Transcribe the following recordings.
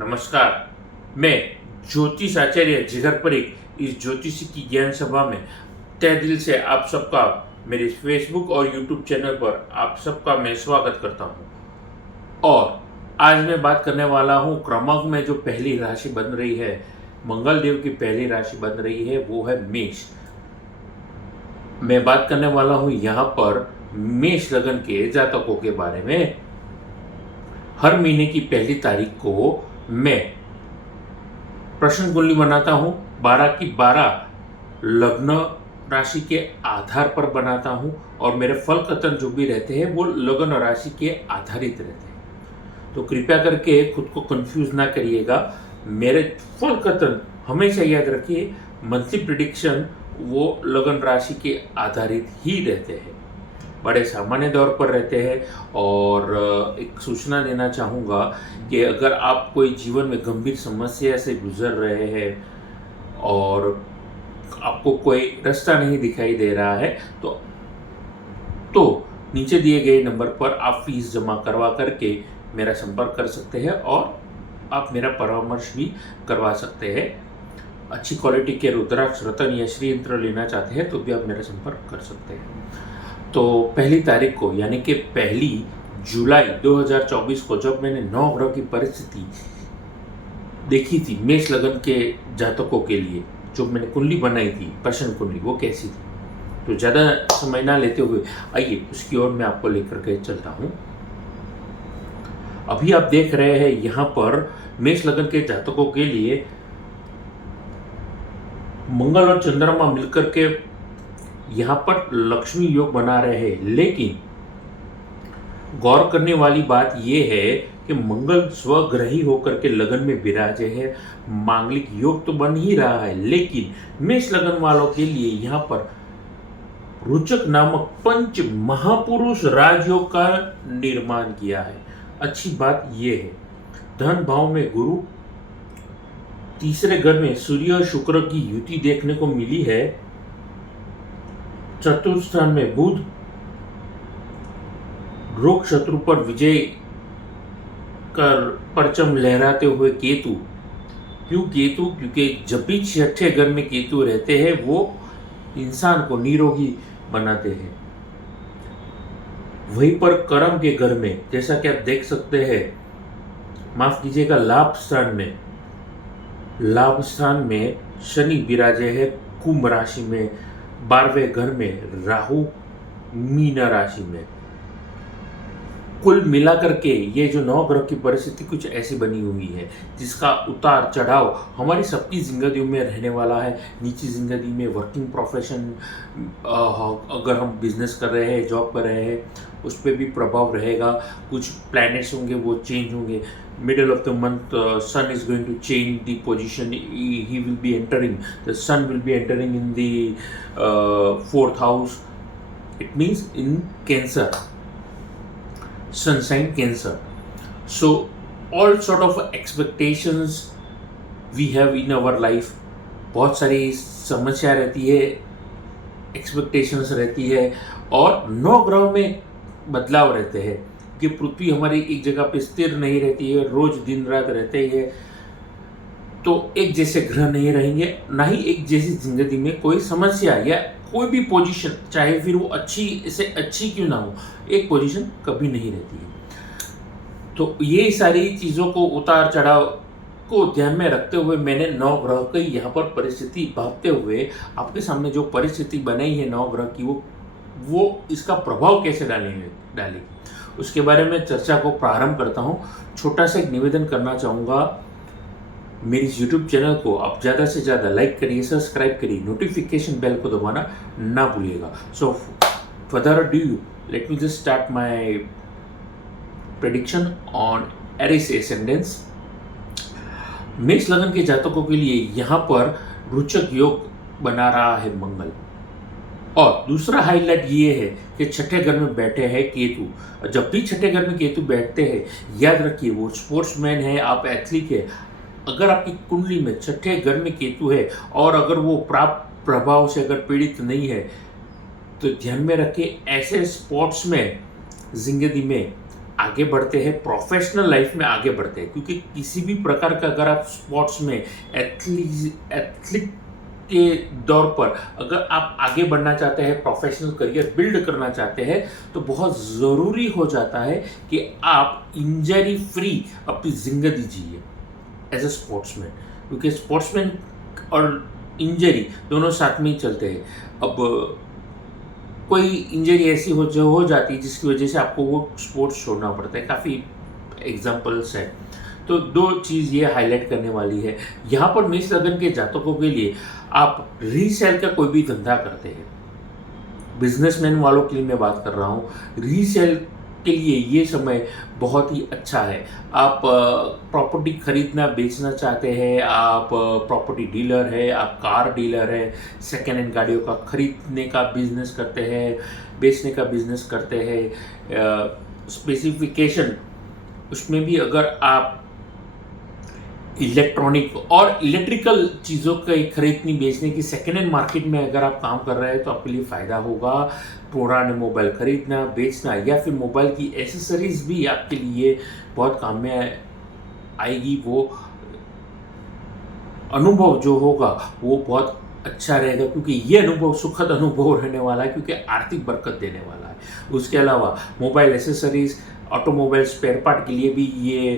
नमस्कार। मैं ज्योतिष आचार्य जिगर परीख इस ज्योतिषी की ज्ञान सभा में तहे दिल से आप सबका मेरे फेसबुक और यूट्यूब चैनल पर आप सबका मैं स्वागत करता हूं। और आज मैं बात करने वाला हूं क्रमांक में जो पहली राशि बन रही है, मंगल देव की पहली राशि बन रही है, वो है मेष। मैं बात करने वाला हूं यहाँ पर मेष लगन के जातकों के बारे में। हर महीने की पहली तारीख को मैं प्रश्न कुंडली बनाता हूँ। 12 की 12 लग्न राशि के आधार पर बनाता हूँ और मेरे फल कथन जो भी रहते हैं वो लग्न राशि के आधारित रहते हैं। तो कृपया करके खुद को कंफ्यूज ना करिएगा। मेरे फल कथन हमेशा याद रखिए, मंथली प्रिडिक्शन वो लग्न राशि के आधारित ही रहते हैं, बड़े सामान्य तौर पर रहते हैं। और एक सूचना देना चाहूँगा कि अगर आप कोई जीवन में गंभीर समस्या से गुजर रहे हैं और आपको कोई रास्ता नहीं दिखाई दे रहा है तो नीचे दिए गए नंबर पर आप फीस जमा करवा करके मेरा संपर्क कर सकते हैं और आप मेरा परामर्श भी करवा सकते हैं। अच्छी क्वालिटी के रुद्राक्ष, रतन या श्री यंत्र लेना चाहते हैं तो भी आप मेरा संपर्क कर सकते हैं। तो पहली तारीख को यानी कि 1 जुलाई 2024 को जब मैंने 9 ग्रह की परिस्थिति देखी थी मेष लगन के जातकों के लिए, जो मैंने कुंडली बनाई थी प्रश्न कुंडली, वो कैसी थी, तो ज़्यादा समय ना लेते हुए आइए उसकी ओर मैं आपको लेकर के चलता हूँ। अभी आप देख रहे हैं यहाँ पर मेष लगन के जातकों के लिए मंगल और चंद्रमा मिलकर के यहाँ पर लक्ष्मी योग बना रहे हैं। लेकिन गौर करने वाली बात यह है कि मंगल स्वग्रही होकर के लगन में विराजे है। मांगलिक योग तो बन ही रहा है, लेकिन मेष लगन वालों के लिए यहाँ पर रुचक नामक पंच महापुरुष राजयोग का निर्माण किया है। अच्छी बात यह है, धन भाव में गुरु, तीसरे घर में सूर्य और शुक्र की युति देखने को मिली है, चतुर्थ स्थान में बुध, रोग शत्रु पर विजय कर परचम लहराते हुए केतु। क्यों केतु? क्योंकि जब भी छठे घर में केतु रहते हैं वो इंसान को निरोगी बनाते हैं। वहीं पर कर्म के घर में, जैसा कि आप देख सकते हैं, माफ कीजिएगा, लाभ स्थान में शनि विराजे है कुंभ राशि में, 12वें घर में राहु मीन राशि में। कुल मिलाकर के ये जो 9 ग्रह की परिस्थिति कुछ ऐसी बनी हुई है जिसका उतार चढ़ाव हमारी सबकी जिंदगी में रहने वाला है। निजी जिंदगी में, वर्किंग प्रोफेशन, अगर हम बिजनेस कर रहे हैं, जॉब कर रहे हैं, उस पर भी प्रभाव रहेगा। कुछ प्लैनेट्स होंगे वो चेंज होंगे। Middle of the month sun is going to change the position, he will be entering, the sun will be entering in the 4th house, it means in Cancer, sun sign Cancer. So all sort of expectations we have in our life. बहुत सारी समस्या रहती है, expectations रहती है और 9 ग्रह में बदलाव रहते हैं कि पृथ्वी हमारी एक जगह पे स्थिर नहीं रहती है, रोज दिन रात रहते ही है। तो एक जैसे ग्रह नहीं रहेंगे, ना ही एक जैसी जिंदगी में कोई समस्या या कोई भी पोजीशन, चाहे फिर वो अच्छी से अच्छी क्यों ना हो, एक पोजीशन कभी नहीं रहती है। तो ये सारी चीज़ों को उतार चढ़ाव को ध्यान में रखते हुए मैंने 9 ग्रह की यहाँ पर परिस्थिति भापते हुए आपके सामने जो परिस्थिति बनाई है 9 ग्रह की, वो इसका प्रभाव कैसे डालेगी उसके बारे में चर्चा को प्रारंभ करता हूँ। छोटा सा एक निवेदन करना चाहूँगा, मेरी यूट्यूब चैनल को आप ज़्यादा से ज़्यादा लाइक करिए, सब्सक्राइब करिए, नोटिफिकेशन बेल को दबाना ना भूलिएगा। So further do let me just start my prediction on Aries ascendance. मेष लगन के जातकों के लिए यहाँ पर रोचक योग बना रहा है मंगल, और दूसरा हाईलाइट ये है कि छठे घर में बैठे हैं केतु। जब भी छठे घर में केतु बैठते हैं, याद रखिए वो स्पोर्ट्समैन है, आप एथलीट है। अगर आपकी कुंडली में छठे घर में केतु है और अगर वो प्राप्त प्रभाव से अगर पीड़ित नहीं है तो ध्यान में रखें, ऐसे स्पोर्ट्स में जिंदगी में आगे बढ़ते हैं, प्रोफेशनल लाइफ में आगे बढ़ते हैं, क्योंकि किसी भी प्रकार का अगर आप स्पोर्ट्स में एथलीट के दौर पर अगर आप आगे बढ़ना चाहते हैं, प्रोफेशनल करियर बिल्ड करना चाहते हैं, तो बहुत ज़रूरी हो जाता है कि आप इंजरी फ्री अपनी ज़िंदगी जिए एज ए स्पोर्ट्समैन, क्योंकि स्पोर्ट्समैन और इंजरी दोनों साथ में ही चलते हैं। अब कोई इंजरी ऐसी हो जाती है जिसकी वजह से आपको वो स्पोर्ट्स छोड़ना पड़ता है, काफ़ी एग्जांपल्स है। तो दो चीज़ ये हाईलाइट करने वाली है यहाँ पर। मेष लगन के जातकों के लिए आप रीसेल का कोई भी धंधा करते हैं, बिजनेसमैन वालों के लिए मैं बात कर रहा हूँ, रीसेल के लिए ये समय बहुत ही अच्छा है। आप प्रॉपर्टी खरीदना बेचना चाहते हैं, आप प्रॉपर्टी डीलर है, आप कार डीलर है, सेकेंड हैंड गाड़ियों का खरीदने का बिजनेस करते हैं, बेचने का बिजनेस करते हैं, स्पेसिफिकेशन उसमें भी अगर आप इलेक्ट्रॉनिक और इलेक्ट्रिकल चीज़ों के खरीदनी बेचने की सेकेंड हैंड मार्केट में अगर आप काम कर रहे हैं तो आपके लिए फ़ायदा होगा। पुराने मोबाइल खरीदना बेचना या फिर मोबाइल की एसेसरीज भी आपके लिए बहुत काम में आएगी। वो अनुभव जो होगा वो बहुत अच्छा रहेगा, क्योंकि ये अनुभव सुखद अनुभव रहने वाला है, क्योंकि आर्थिक बरकत देने वाला है। उसके अलावा mobile accessories, automobile spare part के लिए भी ये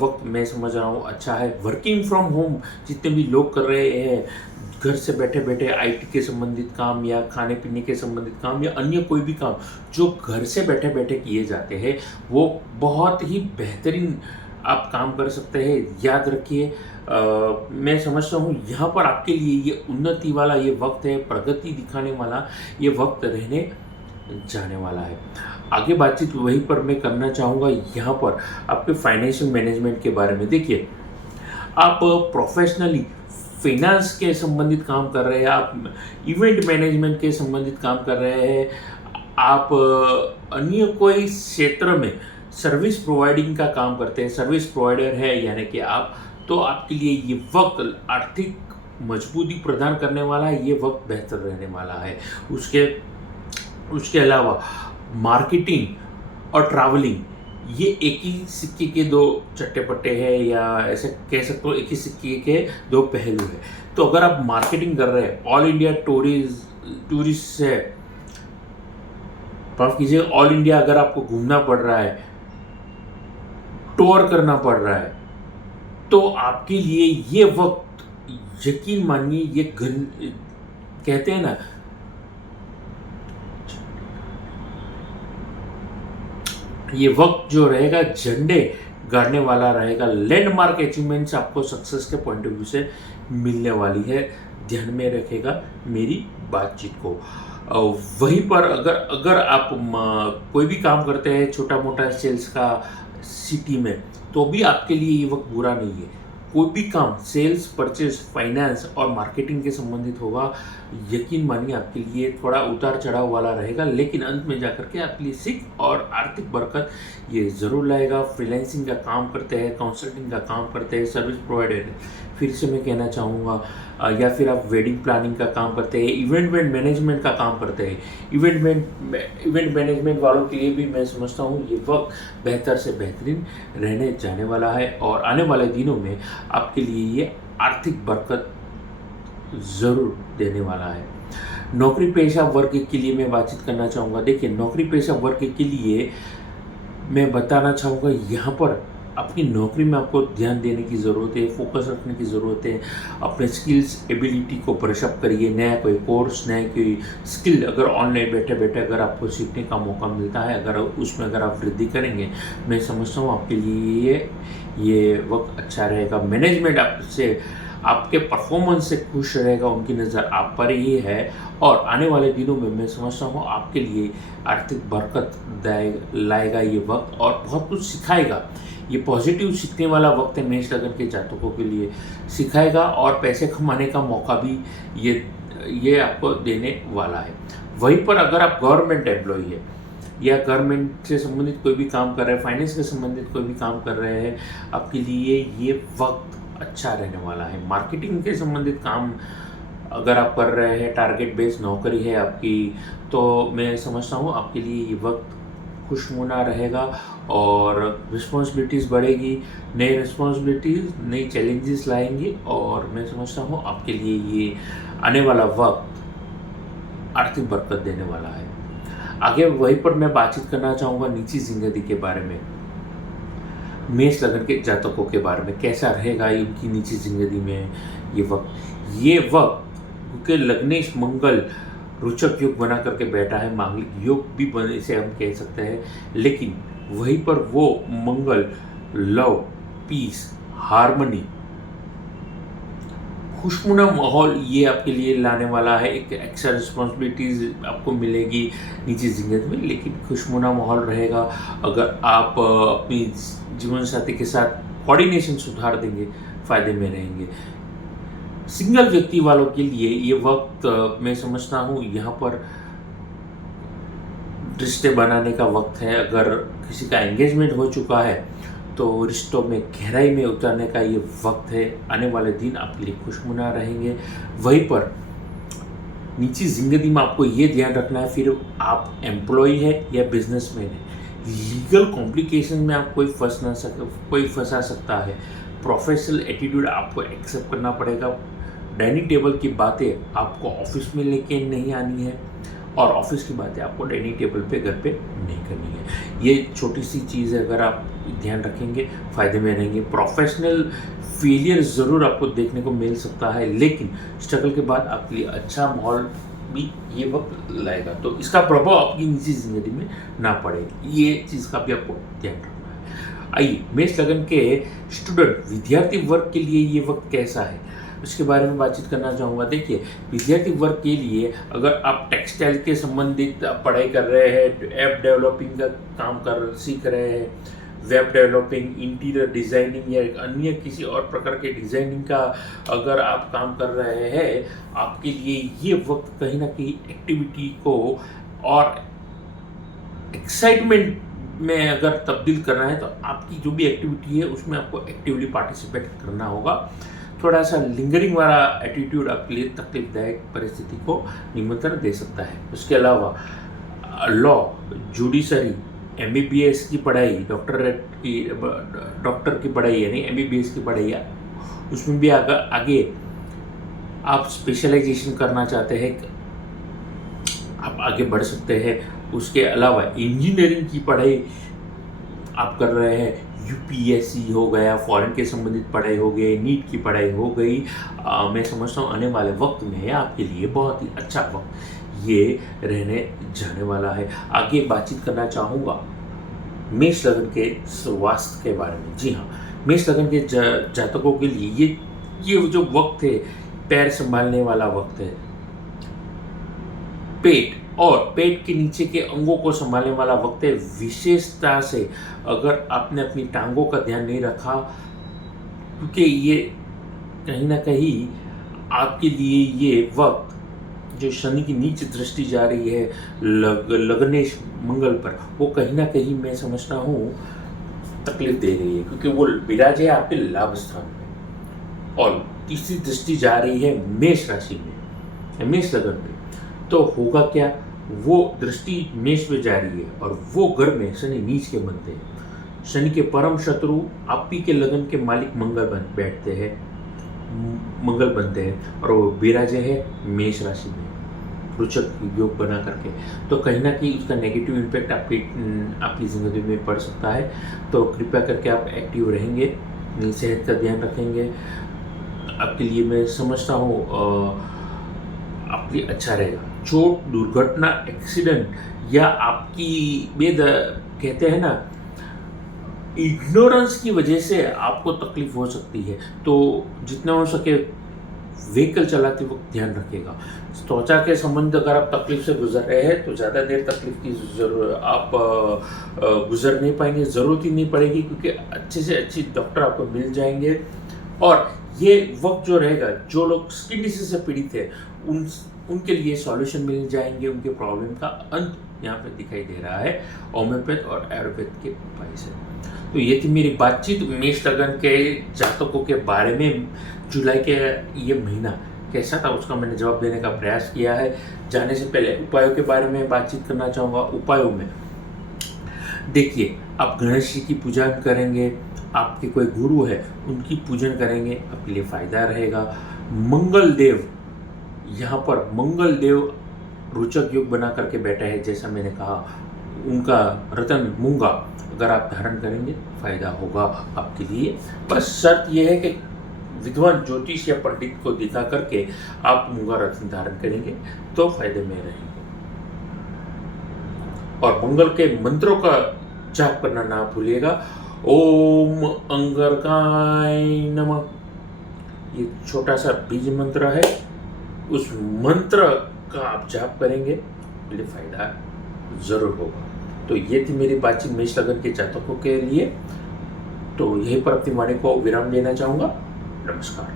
वक्त मैं समझ रहा हूँ अच्छा है। वर्किंग फ्रॉम होम जितने भी लोग कर रहे हैं, घर से बैठे बैठे आईटी के संबंधित काम या खाने पीने के संबंधित काम या अन्य कोई भी काम जो घर से बैठे बैठे किए जाते हैं, वो बहुत ही बेहतरीन आप काम कर सकते हैं। याद रखिए, मैं समझता हूँ यहाँ पर आपके लिए ये उन्नति वाला ये वक्त है, प्रगति दिखाने वाला ये वक्त रहने जाने वाला है। आगे बातचीत वहीं पर मैं करना चाहूँगा यहाँ पर आपके फाइनेंशियल मैनेजमेंट के बारे में। देखिए, आप प्रोफेशनली फाइनेंस के संबंधित काम कर रहे हैं, आप इवेंट मैनेजमेंट के संबंधित काम कर रहे हैं, आप अन्य कोई क्षेत्र में सर्विस प्रोवाइडिंग का काम करते हैं, सर्विस प्रोवाइडर है यानी कि आप, तो आपके लिए ये वक्त आर्थिक मजबूती प्रदान करने वाला है, ये वक्त बेहतर रहने वाला है। उसके अलावा मार्केटिंग और ट्रैवलिंग ये एक ही सिक्के के दो चट्टे पट्टे हैं, या ऐसे कह सकते हो एक ही सिक्के के दो पहलू है। तो अगर आप मार्केटिंग कर रहे हैं, ऑल इंडिया टूरिस्ट है, माफ कीजिए, ऑल इंडिया अगर आपको घूमना पड़ रहा है, टूर करना पड़ रहा है, तो आपके लिए ये वक्त यकीन मानिए ये कहते हैं ना, ये वक्त जो रहेगा झंडे गाड़ने वाला रहेगा। लैंडमार्क अचीवमेंट्स आपको सक्सेस के पॉइंट ऑफ व्यू से मिलने वाली है, ध्यान में रखेगा मेरी बातचीत को। वहीं पर अगर आप कोई भी काम करते हैं छोटा मोटा सेल्स का सिटी में, तो भी आपके लिए ये वक्त बुरा नहीं है। कोई भी काम सेल्स, परचेज, फाइनेंस और मार्केटिंग के संबंधित होगा, यकीन मानिए आपके लिए थोड़ा उतार चढ़ाव वाला रहेगा, लेकिन अंत में जाकर के आपके लिए सुख और आर्थिक बरकत ये ज़रूर लाएगा। फ्रीलांसिंग का काम करते हैं, काउंसलिंग का काम करते हैं, सर्विस प्रोवाइडर, फिर से मैं कहना चाहूँगा, या फिर आप वेडिंग प्लानिंग का काम करते हैं, इवेंट मैनेजमेंट का काम करते हैं, इवेंट मैनेजमेंट वालों के लिए भी मैं समझता हूँ ये वक्त बेहतर से बेहतरीन रहने जाने वाला है, और आने वाले दिनों में आपके लिए ये आर्थिक बरकत ज़रूर देने वाला है। नौकरी पेशा वर्ग के लिए मैं बातचीत करना चाहूँगा। देखिए, नौकरी पेशा वर्ग के लिए मैं बताना चाहूँगा यहाँ पर अपनी नौकरी में आपको ध्यान देने की ज़रूरत है, फोकस रखने की ज़रूरत है। अपने स्किल्स एबिलिटी को ब्रशअप करिए, नया कोई कोर्स, नया कोई स्किल अगर ऑनलाइन बैठे बैठे अगर आपको सीखने का मौका मिलता है, अगर उसमें अगर आप वृद्धि करेंगे, मैं समझता हूँ आपके लिए ये वक्त अच्छा रहेगा। मैनेजमेंट आपसे आपके परफॉर्मेंस से खुश रहेगा, उनकी नज़र आप पर ही है, और आने वाले दिनों में मैं समझता हूँ आपके लिए आर्थिक बरकत लाएगा ये वक्त, और बहुत कुछ सिखाएगा। ये पॉजिटिव सीखने वाला वक्त है मेष लगन के जातकों के लिए, सिखाएगा और पैसे कमाने का मौका भी ये आपको देने वाला है। वहीं पर अगर आप गवर्नमेंट एम्प्लॉई है या गवर्नमेंट से संबंधित कोई भी काम कर रहे हैं, फाइनेंस से संबंधित कोई भी काम कर रहे हैं, आपके लिए ये वक्त अच्छा रहने वाला है। मार्केटिंग के संबंधित काम अगर आप कर रहे हैं, टारगेट बेस्ड नौकरी है आपकी, तो मैं समझता हूँ आपके लिए ये वक्त खुशनुमा रहेगा और रिस्पॉन्सिबिलिटीज़ बढ़ेगी, नई रिस्पॉन्सिबिलिटीज़ नई चैलेंजेस लाएंगी और मैं समझता हूँ आपके लिए ये आने वाला वक्त आर्थिक बरकत देने वाला है। आगे वहीं पर मैं बातचीत करना चाहूँगा निजी जिंदगी के बारे में, मेष लगन के जातकों के बारे में कैसा रहेगा इनकी निजी जिंदगी में ये वक्त क्योंकि लग्नेश मंगल रोचक योग बना करके बैठा है, मांगलिक योग भी बने से हम कह सकते हैं, लेकिन वहीं पर वो मंगल लव, पीस, हार्मनी, खुशनुमा माहौल ये आपके लिए लाने वाला है। एक एक्स्ट्रा रिस्पॉन्सिबिलिटीज आपको मिलेगी निजी जिंदगी में, लेकिन खुशनुमा माहौल रहेगा। अगर आप अपनी जीवन साथी के साथ कोऑर्डिनेशन सुधार देंगे, फायदे में रहेंगे। सिंगल व्यक्ति वालों के लिए ये वक्त मैं समझता हूँ यहाँ पर रिश्ते बनाने का वक्त है। अगर किसी का एंगेजमेंट हो चुका है तो रिश्तों में गहराई में उतरने का ये वक्त है। आने वाले दिन आपके लिए खुशनुमा रहेंगे। वहीं पर निजी जिंदगी में आपको ये ध्यान रखना है, फिर आप एम्प्लॉय है या बिजनेसमैन है, लीगल कॉम्प्लिकेशन में आप कोई फंसा सकता है। प्रोफेशनल एटीट्यूड आपको एक्सेप्ट करना पड़ेगा। डाइनिंग टेबल की बातें आपको ऑफिस में लेके नहीं आनी है और ऑफिस की बातें आपको डाइनिंग टेबल पे घर पे नहीं करनी है। ये छोटी सी चीज़ है, अगर आप ध्यान रखेंगे फ़ायदे में रहेंगे। प्रोफेशनल फेलियर ज़रूर आपको देखने को मिल सकता है, लेकिन स्ट्रगल के बाद आपके लिए अच्छा माहौल भी ये वक्त लाएगा, तो इसका प्रभाव आपकी निजी जिंदगी में ना पड़े, ये चीज़ का भी आपको ध्यान रखना है। आइए मेष लगन के स्टूडेंट विद्यार्थी वर्ग के लिए ये वक्त कैसा है उसके बारे में बातचीत करना चाहूँगा। देखिए, विद्यार्थी वर्ग के लिए अगर आप टेक्सटाइल के संबंधित पढ़ाई कर रहे हैं, ऐप डेवलपिंग का काम सीख रहे हैं, वेब डेवलपिंग, इंटीरियर डिज़ाइनिंग या अन्य किसी और प्रकार के डिज़ाइनिंग का अगर आप काम कर रहे हैं, आपके लिए ये वक्त कहीं ना कहीं एक्टिविटी को और एक्साइटमेंट में अगर तब्दील करना है तो आपकी जो भी एक्टिविटी है उसमें आपको एक्टिवली पार्टिसिपेट करना होगा। थोड़ा सा लिंगरिंग वाला एटीट्यूड आपके लिए तकलीफदायक परिस्थिति को निमंत्रण दे सकता है। उसके अलावा लॉ, जुडिशरी, एमबीबीएस की पढ़ाई, डॉक्टर की पढ़ाई यानी एमबीबीएस की पढ़ाई, उसमें भी आगे आप स्पेशलाइजेशन करना चाहते हैं, आप आगे बढ़ सकते हैं। उसके अलावा इंजीनियरिंग की पढ़ाई आप कर रहे हैं, यूपीएससी हो गया, फॉरेन के संबंधित पढ़ाई हो गई, नीट की पढ़ाई हो गई, मैं समझता हूँ आने वाले वक्त में आपके लिए बहुत ही अच्छा वक्त ये रहने जाने वाला है। आगे बातचीत करना चाहूँगा मेष लगन के स्वास्थ्य के बारे में। जी हाँ, मेष लगन के जातकों के लिए ये जो वक्त है पैर संभालने वाला वक्त है। पेट के नीचे के अंगों को संभालने वाला वक्त है। विशेषता से अगर आपने अपनी टांगों का ध्यान नहीं रखा, क्योंकि ये कहीं ना कहीं आपके लिए ये वक्त जो शनि की नीच दृष्टि जा रही है लग्नेश मंगल पर, वो कहीं ना कहीं मैं समझता हूँ तकलीफ दे रही है, क्योंकि वो विराज है आपके लाभ स्थान में और तीसरी दृष्टि जा रही है मेष राशि में, मेष लगन में। तो होगा क्या, वो दृष्टि मेष में जा रही है और वो घर में शनि नीच के बनते हैं। शनि के परम शत्रु आप ही के लगन के मालिक मंगल बनते हैं और वो विराजे है मेष राशि में रोचक योग बना करके। तो कहीं ना कहीं उसका नेगेटिव इम्पैक्ट आपकी ज़िंदगी में पड़ सकता है। तो कृपया करके आप एक्टिव रहेंगे, अपनी सेहत का ध्यान रखेंगे, आपके लिए मैं समझता हूँ आपके लिए अच्छा रहेगा। चोट, दुर्घटना, एक्सीडेंट या आपकी कहते हैं ना इग्नोरेंस की वजह से आपको तकलीफ हो सकती है, तो जितना हो सके व्हीकल चलाते वक्त ध्यान रखिएगा। त्वचा के संबंध अगर आप तकलीफ से गुजर रहे हैं तो ज़्यादा देर तकलीफ की आप गुजर नहीं पाएंगे, ज़रूरत ही नहीं पड़ेगी, क्योंकि अच्छे से अच्छी डॉक्टर आपको मिल जाएंगे। और ये वक्त जो रहेगा, जो लोग स्किन डिसीज से पीड़ित है उनके लिए सॉल्यूशन मिल जाएंगे, उनके प्रॉब्लम का अंत यहाँ पे दिखाई दे रहा है होम्योपैथ और आयुर्वेद के उपाय से। तो ये थी मेरी बातचीत मेष लगन के जातकों के बारे में। जुलाई के ये महीना कैसा था उसका मैंने जवाब देने का प्रयास किया है। जाने से पहले उपायों के बारे में बातचीत करना चाहूँगा। उपायों में देखिए, आप गणेश जी की पूजा करेंगे, आपके कोई गुरु है उनकी पूजन करेंगे, आपके लिए फायदा रहेगा। मंगल देव, यहाँ पर मंगल देव रोचक योग बना करके बैठा है, जैसा मैंने कहा, उनका रतन मूंगा अगर आप धारण करेंगे फायदा होगा आपके लिए। बस शर्त यह है कि विद्वान ज्योतिष या पंडित को दिखा करके आप मूंगा रत्न धारण करेंगे तो फायदे में रहेंगे। और मंगल के मंत्रों का जाप करना ना भूलिएगा। ओम अंगरकाय नमः, ये छोटा सा बीज मंत्र है, उस मंत्र का आप जाप करेंगे तो फायदा जरूर होगा। तो ये थी मेरी बातचीत मेष लगन के जातकों के लिए। तो यहीं पर अपनी वाणी को विराम देना चाहूंगा। नमस्कार।